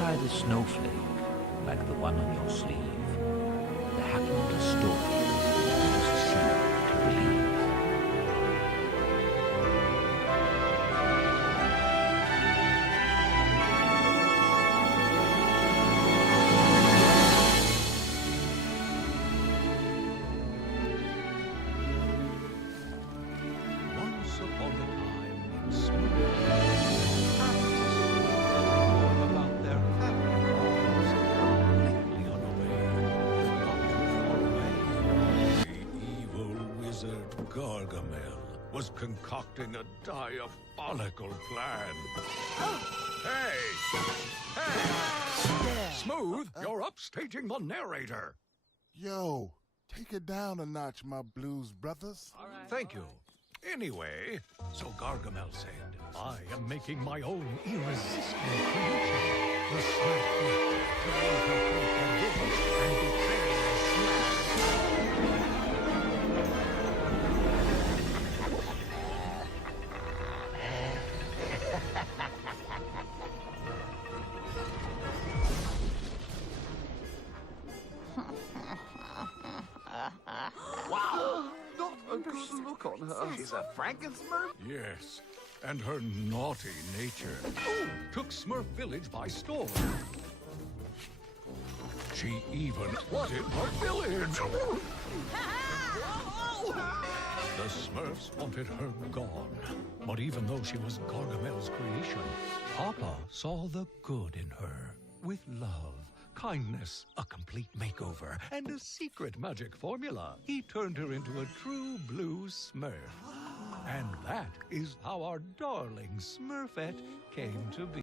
inside a snowflake, like the one on your sleeve, there happened a story that was a seed to believe. Once upon a time in Smooth, about their family lives, completely unaware that not too far away, the evil wizard Gargamel was concocting a diabolical plan. Hey! Hey! Smooth, you're upstaging the narrator. Yo, take it down a notch, my blues brothers. Thank you. Anyway, so Gargamel said, I am making my own irresistible creation, the Smurf to infiltrate the village and betray the Smurf. Not a good look on her. She's a Franken-Smurf? Yes, and her naughty nature took Smurf Village by storm. She even flooded the village. The Smurfs wanted her gone. But even though she was Gargamel's creation, Papa saw the good in her. With love, kindness, a complete makeover, and a secret magic formula, he turned her into a true blue Smurf. And that is how our darling Smurfette came to be.